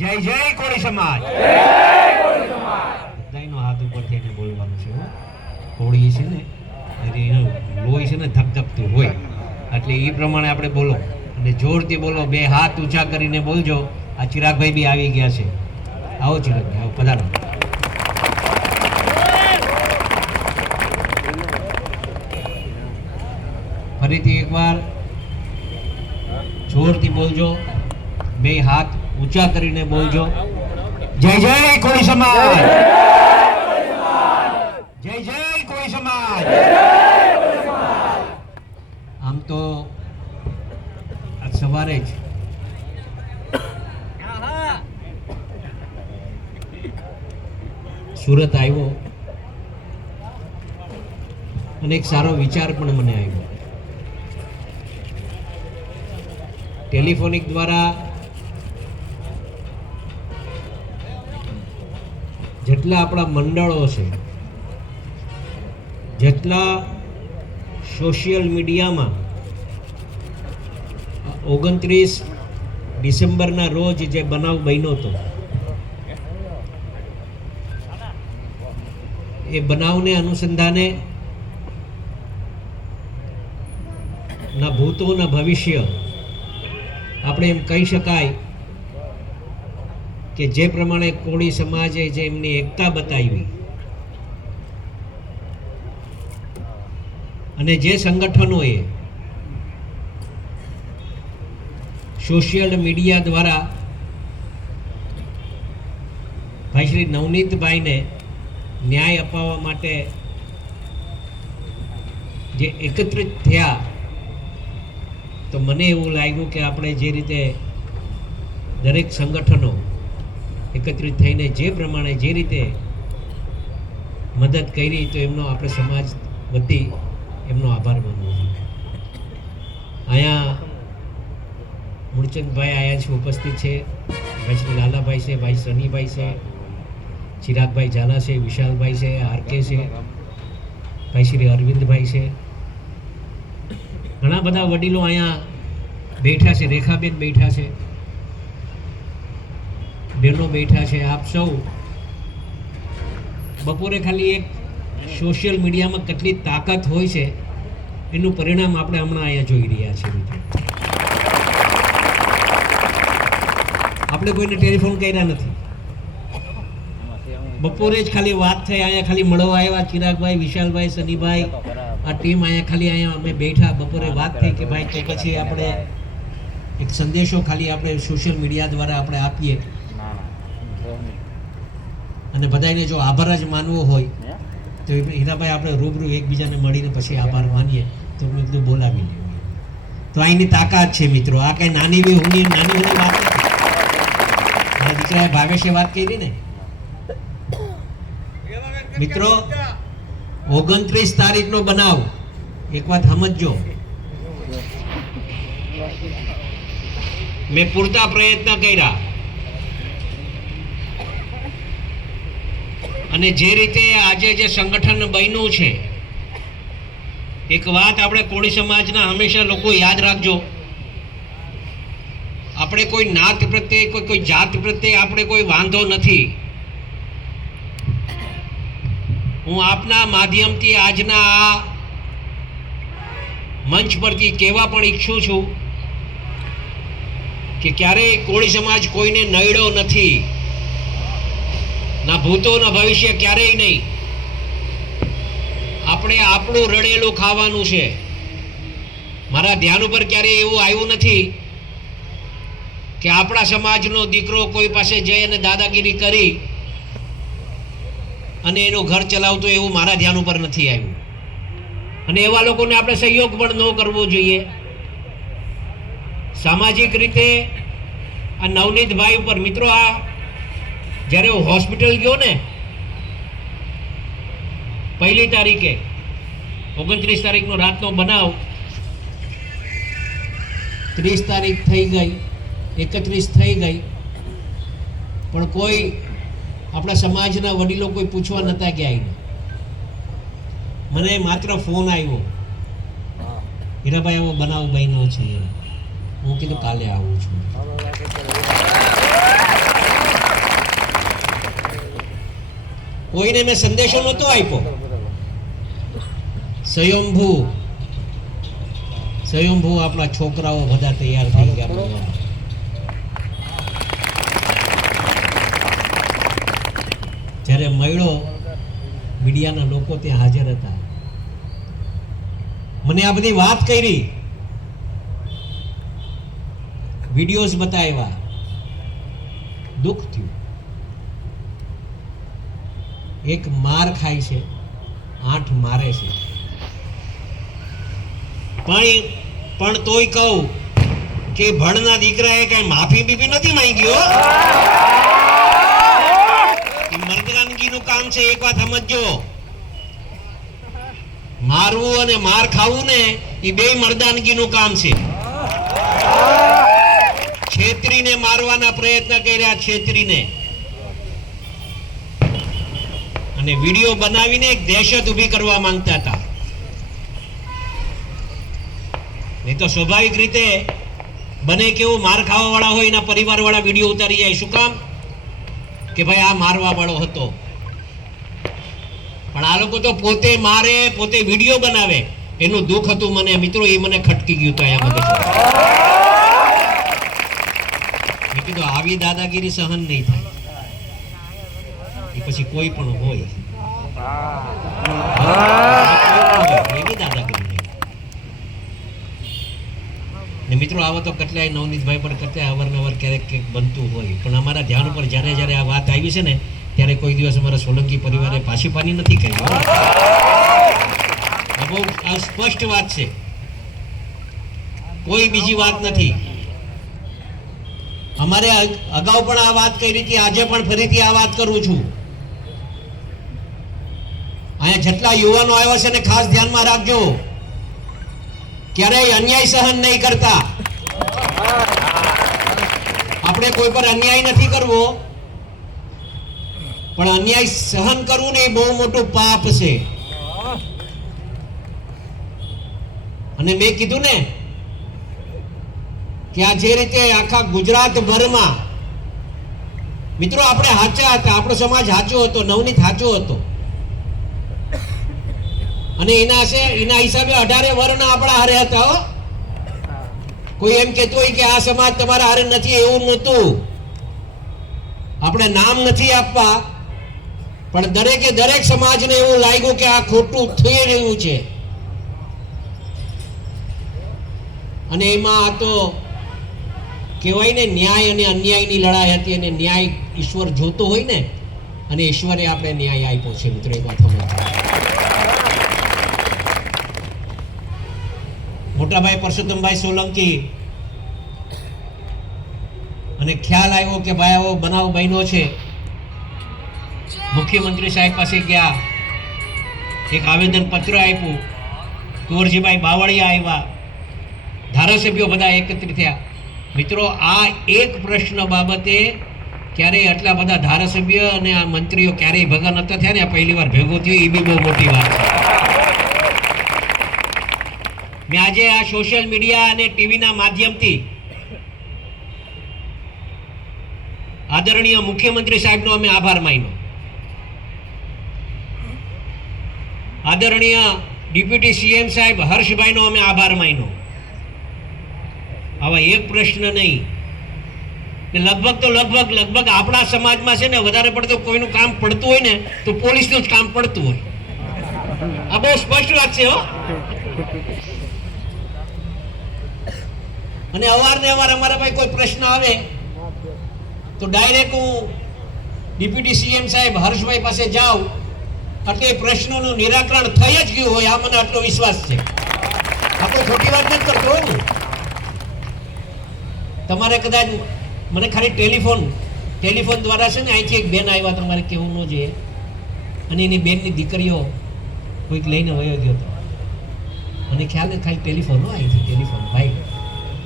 જય જય કોળી સમાજ, બધાયનો હાથ ઉપર થઈને બોલવાનું છે. કોળી છે ને એનું લોહી છે ને ધકધકતું હોય એટલે એ પ્રમાણે આપણે બોલો અને જોરથી બોલો. બે હાથ ઊંચા કરીને બોલજો. આ ચિરાગભાઈ બી આવી ગયા છે. આવો ચિરાગભાઈ, આવો, પધારો. ફરીથી એકવાર જોરથી બોલજો. બે હાથ ઊંચા કરીને બોલજો. જય જય કોળી સમાજ, જય જય કોળી સમાજ. આમ તો આજ સવારે જ સુરત આવ્યો અને એક સારો વિચાર પણ મને આવ્યો. ટેલિફોનિક દ્વારા જેટલા આપણા મંડળો છે, જેટલા સોશિયલ મીડિયામાં 29 ડિસેમ્બરના રોજ જે બનાવ બન્યો હતો, એ બનાવને અનુસંધાને ના ભૂતો ના ભવિષ્ય આપણે એમ કહી શકાય કે જે પ્રમાણે કોળી સમાજે જે એમની એકતા બતાવી અને જે સંગઠનોએ સોશિયલ મીડિયા દ્વારા ભાઈ શ્રી નવનીતભાઈને ન્યાય અપાવવા માટે જે એકત્રિત થયા, તો મને એવું લાગ્યું કે આપણે જે રીતે દરેક સંગઠનો એકત્રિત થઈને જે પ્રમાણે જે રીતે મદદ કરી, તો એમનો આપણે સમાજ વતી એમનો આભાર માનવો જોઈએ. અહીંયા મૂળચંદભાઈ આયા છે, ઉપસ્થિત છે. ભાઈ શ્રી લાલાભાઈ છે, ભાઈ સનીભાઈ છે, ચિરાગભાઈ ઝાલા છે, વિશાલભાઈ છે, આરકે છે, ભાઈ શ્રી અરવિંદભાઈ છે. ઘણા બધા વડીલો અહીંયા બેઠા છે. રેખાબેન બેઠા છે, બહેનો બેઠા છે. આપ સૌ બપોરે ખાલી એક સોશિયલ મીડિયામાં કેટલી તાકાત હોય છે એનું પરિણામ આપણે હમણાં અહીંયા જોઈ રહ્યા છીએ. આપણે કોઈને ટેલિફોન કર્યા નથી. બપોરે જ ખાલી વાત થઈ. અહીંયા ખાલી મળવા આવ્યા ચિરાગભાઈ, વિશાલભાઈ, સનીભાઈ, આ ટીમ અહીંયા ખાલી અહીંયા અમે બેઠા. બપોરે વાત થઈ કે ભાઈ તો પછી આપણે એક સંદેશો ખાલી આપણે સોશિયલ મીડિયા દ્વારા આપણે આપીએ અને બધાને જો આભાર જ માનવો હોય તો હીરાભાઈ આપણે રૂબરૂ એકબીજાને મળીને પછી આભાર માનીએ તો મેં કીધું બોલાવી લેવું. તો અહીંની તાકાત છે મિત્રો. આ કઈ નાની બી ઊંડી વાત નથી. મારા દીકરાએ ભાવેશે વાત કરી ને મિત્રો, 29 તારીખનો બનાવ. એક વાત સમજજો, મેં પૂરતા પ્રયત્ન કર્યા અને જે રીતે આજે જે સંગઠન બન્યું છે, એક વાત આપણે કોળી સમાજના હંમેશા લોકો યાદ રાખજો. આપણે કોઈ નાત પ્રત્યે કોઈ જાત પ્રત્યે આપણે કોઈ વાંધો નથી. હું આપના માધ્યમથી આજના આ મંચ પરથી કહેવા પણ ઈચ્છું છું કે ક્યારેય કોળી સમાજ કોઈને નડ્યો નથી, ના ભૂતો ના ભવિષ્ય, ક્યારેય નહીં. આપણે આપણું રડેલું ખાવાનું છે. મારા ધ્યાન ઉપર ક્યારેય એવું આવ્યું નથી કે આપણા સમાજનો દીકરો કોઈ પાસે જઈ અને દાદાગીરી કરી અને એનું ઘર ચલાવતો, એવું મારા ધ્યાન ઉપર નથી આવ્યું. અને એવા લોકોને આપણે સહયોગ પણ ન કરવો જોઈએ. સામાજિક રીતે આ નવનીતભાઈ ઉપર મિત્રો, આ જ્યારે હું હોસ્પિટલ ગયો ને 1 તારીખે, 29 તારીખનો રાતનો બનાવ, 30 તારીખ થઈ ગઈ, 31 થઈ ગઈ, પણ કોઈ આપણા સમાજના વડીલો કોઈ પૂછવા નતા ગયા. મને માત્ર ફોન આવ્યો, હીરાભાઈ આવો બનાવ બન્યો છે. હું કીધું કાલે આવું છું. કોઈને મેં સંદેશો નહોતો આપ્યો. સ્વયંભૂ આપણા છોકરાઓ બધા તૈયાર થઈ ગયા બોલવા. જ્યારે મળ્યો મીડિયાના લોકો ત્યાં હાજર હતા, મને આ બધી વાત કરી, વિડીયોઝ બતાવ્યા, દુઃખ થયું. એક માર ખાય છે, 8 મારે છે, પણ તોય કહું કે ભણના દીકરાએ કઈ માફી બીફી નથી માંગ્યો. મર્દાનગીનું કામ છે, એક વાત સમજજો. મારવું અને માર ખાવું ને એ બે મર્દાનગીનું કામ છે. છેતરીને મારવાના પ્રયત્ન કર્યા, છેતરીને, અને વિડીયો બનાવીને એક દહેશત ઊભી કરવા માંગતા હતા. નહીં તો સ્વાભાવિક રીતે બને કેવું, માર ખાવા વાળા હોય એના પરિવાર વાળા વિડીયો ઉતારી જાય. શું કામ? કે ભાઈ આ મારવા વાળો હતો. પણ આ લોકો તો પોતે મારે, પોતે વિડીયો બનાવે. એનું દુઃખ હતું મને મિત્રો, એ મને ખટકી ગયું હતું અહીંયા મગજમાં. મેં કીધું આવી દાદાગીરી સહન નહીં થાય. એ પછી કોઈ પણ હોય એવી દાદાગીરી નહીં. ને મિત્રો આવો તો કેટલાય નવનીતભાઈ પર કેટલાય અવારનવાર ક્યારેક ક્યાંક બનતું હોય. પણ અમારા ધ્યાન ઉપર જ્યારે આ વાત આવી છે ને, ત્યારે કોઈ દિવસ અમારા સોલંકી પરિવારે પાછી પાની નથી કરી. બહુ સ્પષ્ટ વાત છે, કોઈ બીજી વાત નથી. અમારે અગાઉ પણ આ વાત કરી હતી, આજે પણ ફરીથી આ વાત કરું છું. અહીંયા જેટલા યુવાનો આવ્યા છે ને, ખાસ ધ્યાનમાં રાખજો, ક્યારેય અન્યાય સહન નહીં કરતા. આપણે કોઈ પર અન્યાય નથી કરવો, પણ અન્યાય સહન કરવું ને એ બહુ મોટું પાપ છે. અને મેં કીધું ને કે આ જે રીતે આખા ગુજરાત ભરમાં મિત્રો આપણે સાચા હતા, આપણો સમાજ સાચો હતો, નવનીત સાચો હતો. અને એના હિસાબે 18 વર્ણ આપણા હારે હતા. કોઈ એમ કહેતું હોય કે આ સમાજ તમારા હારે નથી, એવું નહોતું. આપણે નામ નથી આપવા, પણ દરેકે દરેક સમાજને એવું લાગ્યું કે આ ખોટું થઈ રહ્યું છે. અને એમાં આ તો કહેવાય ને, ન્યાય અને અન્યાયની લડાઈ હતી. અને ન્યાય ઈશ્વર જોતો હોય ને, અને ઈશ્વરે આપણે ન્યાય આપ્યો છે મિત્રો. એક વાત સમજો. મોટાભાઈ પરસોત્તમભાઈ સોલંકી, અને ખ્યાલ આવ્યો કે ભાઈ આવો બનાવ બન્યો છે. મુખ્યમંત્રી સાહેબ પાસે ગયા, એક આવેદન પત્ર આપ્યું. કુંવરજીભાઈ બાવળિયા આવ્યા, ધારાસભ્યો બધા એકત્રિત થયા. મિત્રો આ એક પ્રશ્ન બાબતે ક્યારેય આટલા બધા ધારાસભ્ય અને આ મંત્રીઓ ક્યારેય ભેગા નતા થયા ને, આ પહેલી વાર ભેગો થયો, એ બી બહુ મોટી વાત છે. મેં આજે આ સોશિયલ મીડિયા અને ટીવીના માધ્યમથી આદરણીય મુખ્યમંત્રી સાહેબનો અમે આભાર માન્યો. આદરણીય ડેપ્યુટી સીએમ સાહેબ હર્ષભાઈનો અમે આભાર માન્યો. આવા એક પ્રશ્ન નહીં, લગભગ આપણા સમાજમાં છે ને, વધારે પડતું કોઈનું કામ પડતું હોય ને તો પોલીસનું જ કામ પડતું હોય. આ બહુ સ્પષ્ટ વાત છે હો. અને અવારનવાર અમારા ભાઈ કોઈ પ્રશ્ન આવે તો ડાયરેક્ટ હું ડેપ્યુટી સીએમ સાહેબ હર્ષભાઈ પાસે જાઉં એટલે પ્રશ્નોનું નિરાકરણ થઈ જ ગયું હોય, આ મને આટલો વિશ્વાસ છે. આપણે ખોટી વાત નથી કરતો હોય ને. તમારે કદાચ મને ખાલી ટેલિફોન દ્વારા છે ને, અહીંથી એક બેન આવ્યા, તમારે કહેવું ન જોઈએ, અને એની બેનની દીકરીઓ કોઈક લઈને વયો ગયો હતો. મને ખ્યાલ નથી, ખાલી ટેલિફોન હો, અહીંથી ટેલિફોન, ભાઈ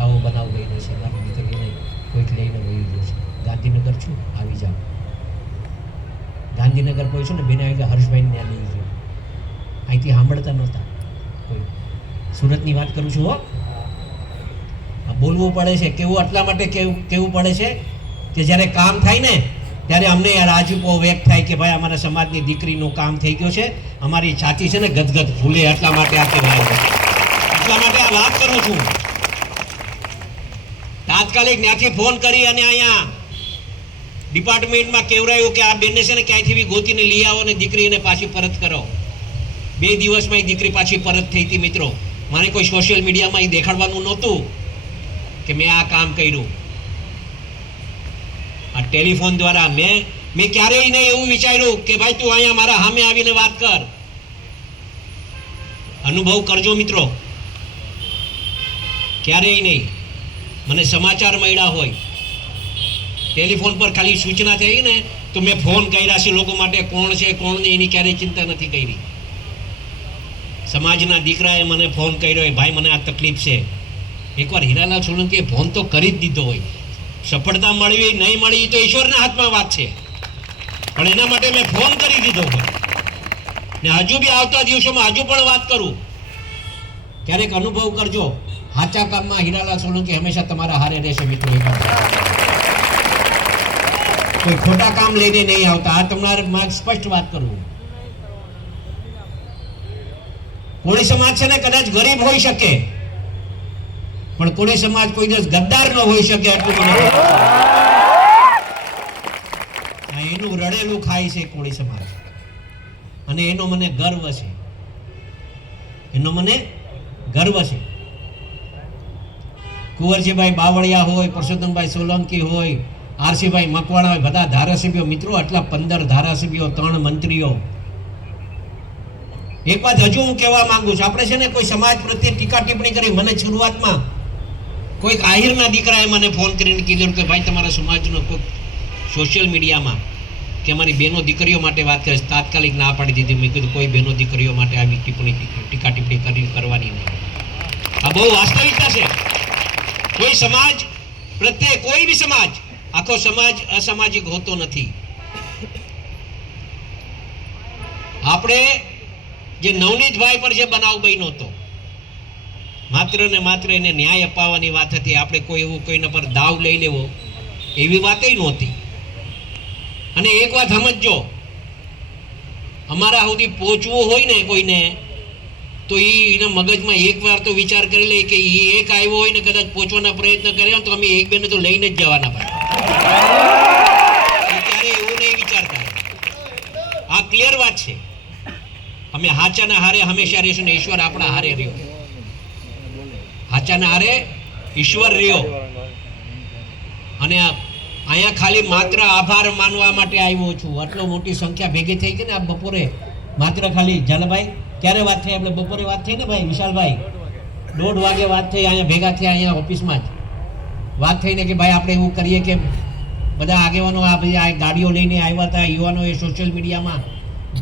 આવો બનાવ ગયો છે, મારી દીકરીઓને કોઈક લઈને વયો ગયો છે, ગાંધીનગર છું, આવી જાઓ. ગાંધીનગર પહોંચ્યું ને, બેન આવી ગયા, હર્ષભાઈને ત્યાં લઈ ગયો. અહીંથી સાંભળતા નહોતા કોઈ. સુરતની વાત કરું છું હો. બોલવું પડે છે. કેવું એટલા માટે કેવું પડે છે કે જ્યારે કામ થાય ને ત્યારે અમને આ રાજપો વ્યક્ત થાય કે ભાઈ અમારા સમાજની દીકરીનું કામ થઈ ગયું છે, અમારી છાતી છે ને ગદગદ ફૂલે, એટલા માટે આ એટલા માટે આ વાત કરું છું. તાત્કાલિક ત્યાંથી ફોન કરી અને અહીંયા ડિપાર્ટમેન્ટમાં કેવરાયું કે આ બેનને છે ને ક્યાંયથી બી ગોતીને લઈ આવો ને દીકરીને પાછી પરત કરો. 2 દિવસમાં એ દીકરી પાછી પરત થઈ હતી. મિત્રો, મારે કોઈ સોશિયલ મીડિયામાં એ દેખાડવાનું નહોતું કે મેં આ કામ કર્યું. આ ટેલિફોન દ્વારા મેં ક્યારેય નહીં એવું વિચાર્યું કે ભાઈ તું અહીંયા મારા સામે આવીને વાત કર. અનુભવ કરજો મિત્રો, ક્યારેય નહીં. મને સમાચાર મળ્યા હોય, ટેલિફોન પર ખાલી સૂચના થઈ ને તો મેં ફોન કર્યા છે લોકો માટે, કોણ છે કોણ નહીં એની ક્યારેય ચિંતા નથી કરી. સમાજના દીકરાએ મને ફોન કર્યો, ભાઈ મને આ તકલીફ છે. એકવાર હીરાલાલ સોલંકીએ ફોન તો કરી જ દીધો હોય. સફળતા મળવી નહીં મળી તો ઈશ્વરના હાથમાં વાત છે, પણ એના માટે મેં ફોન કરી દીધો હોય ને હજુ બી આવતા દિવસોમાં હજુ પણ વાત કરું. ક્યારેક અનુભવ કરજો, સાચા કામમાં હીરાલાલ સોલંકી હંમેશા તમારા હારે રહેશે મિત્રો. કોઈ ખોટા કામ લઈને નહીં આવતા. આ તમારે સ્પષ્ટ વાત કરું. કોળી સમાજ છે ને કદાચ ગરીબ હોઈ શકે, પણ કોળી સમાજ કોઈ દિવસ ગદ્દાર ન હોઈ શકે એટલું મને એનું રડેલું ખાય છે કોળી સમાજ, અને એનો મને ગર્વ છે. એનો મને ગર્વ છે. કુંવરજીભાઈ બાવળિયા હોય, પરસોત્તમભાઈ સોલંકી હોય, આરસીભાઈ મકવાણા હોય, બધા ધારાસભ્યો મિત્રો, આટલા 15 ધારાસભ્યો, 3 મંત્રીઓ. એક વાત હજુ હું કહેવા માંગુ છું, આપણે છે ને કોઈ સમાજ પ્રત્યે ટીકા ટિપ્પણી કરી. મને શરૂઆતમાં કોઈક આહિરના દીકરાએ મને ફોન કરીને કીધું કે ભાઈ તમારા સમાજનો કોઈ સોશિયલ મીડિયામાં કે અમારી બહેનો દીકરીઓ માટે વાત કરે. તાત્કાલિક ના પાડી દીધી. મેં કીધું કોઈ બહેનો દીકરીઓ માટે આવી ટીકા ટિપ્પણી કરવાની નહીં. આ બહુ વાસ્તવિકતા છે. કોઈ સમાજ પ્રત્યે, કોઈ બી સમાજ, આખો સમાજ અસામાજિક હોતો નથી. આપણે જે નવનીતભાઈ પર જે બનાવ બન્યો હતો, માત્ર ને માત્ર એને ન્યાય અપાવવાની વાત હતી. આપણે કોઈ એવું કોઈના પર દાવ લઈ લેવો એવી વાત નહોતી. અને એક વાત સમજજો, અમારા સુધી પહોંચવું હોય ને કોઈને, તો એના મગજમાં એક વાર તો વિચાર કરી લે કે એ એક આવ્યો હોય ને કદાચ પહોંચવાના પ્રયત્ન કર્યા તો અમે એક બેને તો લઈને જ જવાના ભાઈ. ત્યારે એવું નહીં વિચારતા. આ ક્લિયર વાત છે. અમે હાચાના હારે હંમેશા રહીશું ને ઈશ્વર આપણા હારે રહ્યો. હાચાના હારે ઈશ્વર રહ્યો. અને અહીંયા ખાલી માત્ર આભાર માનવા માટે આવ્યો છું. આટલો મોટી સંખ્યા ભેગી થઈ ગઈ ને આ બપોરે. માત્ર ખાલી ઝાલાભાઈ ક્યારે વાત થઈ? આપણે બપોરે વાત થઈ ને ભાઈ વિશાલભાઈ, 1:30 વાગે વાત થઈ. અહીંયા ભેગા થયા, અહીંયા ઓફિસમાં જ વાત થઈને કે ભાઈ આપણે એવું કરીએ કે બધા આગેવાનો આ ભાઈ આ ગાડીઓ લઈને આવ્યા હતા, યુવાનોએ સોશિયલ મીડિયામાં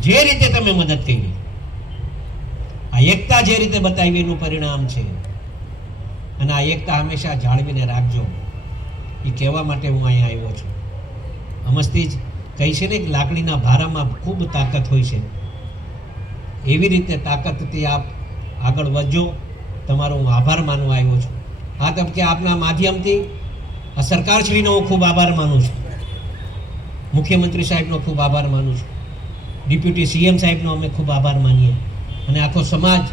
જે રીતે તમે મદદ કરી, આ એકતા જે રીતે બતાવી એનું પરિણામ છે. અને આ એકતા હંમેશા જાળવીને રાખજો, એ કહેવા માટે હું અહીંયા આવ્યો છું. અમસ્તી જ કહી છે ને કે લાકડીના ભારામાં ખૂબ તાકાત હોય છે, એવી રીતે તાકાતથી આપ આગળ વધજો. તમારો હું આભાર માનવા આવ્યો છું. આ તબકે આપના માધ્યમથી આ સરકારશ્રીનો હું ખૂબ આભાર માનું છું. મુખ્યમંત્રી સાહેબનો ખૂબ આભાર માનું છું. ડેપ્યુટી સીએમ સાહેબનો અમે ખૂબ આભાર માનીએ. અને આખો સમાજ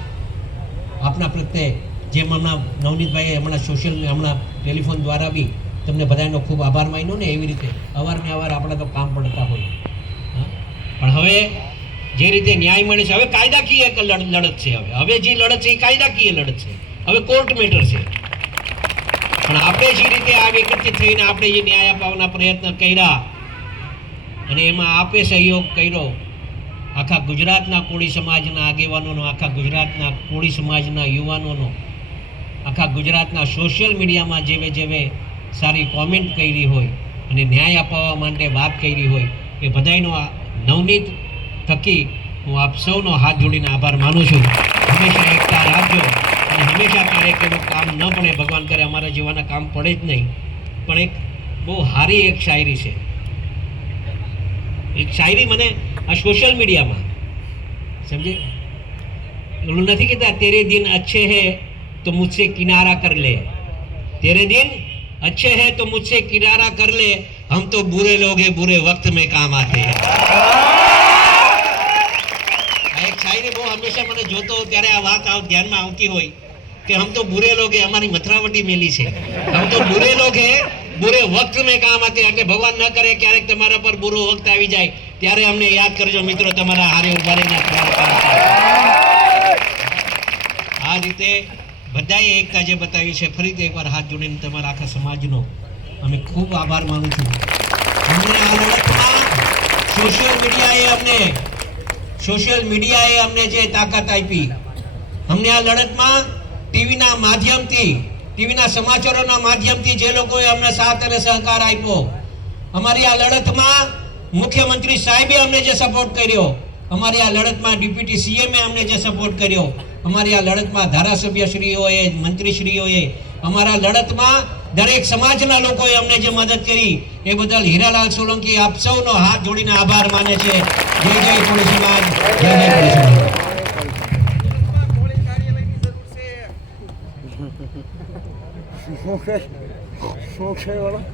આપના પ્રત્યે, જેમ હમણાં નવનીતભાઈએ હમણાં ટેલિફોન દ્વારા બી તમને બધાનો ખૂબ આભાર માન્યો ને, એવી રીતે અવારનવાર આપણે તો કામ પડતા હોય. પણ હવે જે રીતે ન્યાય મળે છે, હવે કાયદાકીય લડત છે. હવે જે લડત છે એ કાયદાકીય લડત છે. હવે કોર્ટ મેટર છે. પણ આપણે જે રીતે આ એકત્રિત થઈને આપણે જે ન્યાય અપાવવાના પ્રયત્ન કર્યા અને એમાં આપે સહયોગ કર્યો, આખા ગુજરાતના કોળી સમાજના આગેવાનોનો, આખા ગુજરાતના કોળી સમાજના યુવાનોનો, આખા ગુજરાતના સોશિયલ મીડિયામાં જેવે સારી કોમેન્ટ કરી હોય અને ન્યાય અપાવવા માટે વાત કરી હોય, એ બધાનો નવનીત થકી હું આપ સૌનો હાથ જોડીને આભાર માનું છું. હંમેશા એકતા રાખજો અને હંમેશા ક્યારેક એવું કામ ન પડે, ભગવાન કરે અમારા જીવાના કામ પડે જ નહીં. પણ એક બહુ સારી એક શાયરી છે. એક શાયરી મને આ સોશિયલ મીડિયામાં સમજે એવું નથી કહેતા, તેરે દિન અચ્છે હે તો મુझसे કિનારા કર લે, તેરે દિન अच्छे है तो मुझसे किनारा कर ले, हम तो बुरे लोग हैं, बुरे वक्त में काम आते हैं. આ એક શાયરી બહુ હંમેશા મને જોતો હોઉં ત્યારે આ વાત ધ્યાનમાં આવતી હોય કે હમ તો બુરે લોગ હે, અમારી મથરાવટી મેલી છે. હમ તો બુરે લોગ હે, બુરે વક્ત મેં કામ આતે. એટલે ભગવાન ન કરે ક્યારેક તમારા પર બુરો વક્ત આવી જાય ત્યારે અમને યાદ કરજો મિત્રો, તમારા હારે ઉભા રહીને આ રીતે બધાએ એકતા જે બતાવી છે, ફરીથી એકવાર હાથ જોડીને તમારા આખા સમાજનો અમે ખૂબ આભાર માનું છું. અમને આ લડતમાં સોશિયલ મીડિયાએ અમને જે તાકાત આપી, અમને આ લડતમાં ટીવીના માધ્યમથી, ટીવીના સમાચારોના માધ્યમથી જે લોકોએ અમને સાથ અને સહકાર આપ્યો, અમારી આ લડતમાં મુખ્યમંત્રી સાહેબે અમને જે સપોર્ટ કર્યો, અમારી આ લડતમાં ડેપ્યુટી સીએમએ અમને જે સપોર્ટ કર્યો, અમારી આ લડતમાં ધારાસભ્યશ્રીઓએ, મંત્રીશ્રીઓએ, અમારા લડતમાં દરેક સમાજના લોકોએ અમને જે મદદ કરી એ બદલ હીરાલાલ સોલંકી આપ સૌનો હાથ જોડીને આભાર માને છે. જય જય કોળી સમાજ, જય જય કોળી સમાજ. Okay, વાળા